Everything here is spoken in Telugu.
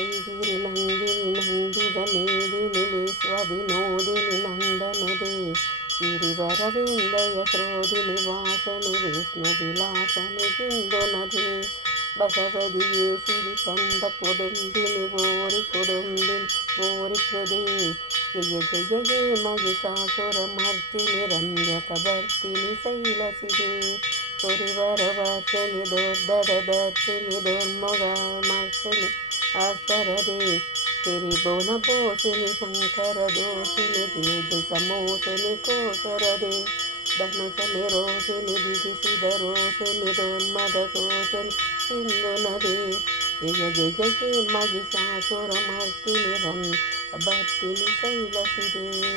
ఐదిరి నంది నందిదీని స్వదినోదిని నందనుదే ఇరివర విందయ శ్రోధిని వాసని విష్ణు విలాసని విందునది బసవది ఏసిరి కంద కొడుందిని ఓరి కొడుంది ఓరి కృది జయ జయ జయ మగి సాసుర మర్తిని రమ్యక భర్తిని శైలసిది తొరివర వాసని దోర్దర దర్శిని దుర్మగా మర్శిని ಆಸರದೆ ಸಿರಿ ಬೋನ ಬೋಸಿನಿ ಶಂಕರ ದೋಸಿನಿ ಬೀದಿ ಸಮೋಸಿನಿ ಕೋಸರದೆ ಧನುಸಲಿ ರೋಸಿನಿ ಬಿದಿಸಿದ ರೋಸಿನಿ ಧರ್ಮದ ಕೋಸಲಿ ಸಿಂಧು ನದಿ ಜಯ ಜಯ ಜಯ ಮಗಿ ಸಾಸುರ ಮಾರ್ತಿನಿ ರಂ ಬತ್ತಿನಿ ಕೈಲಸಿದೇ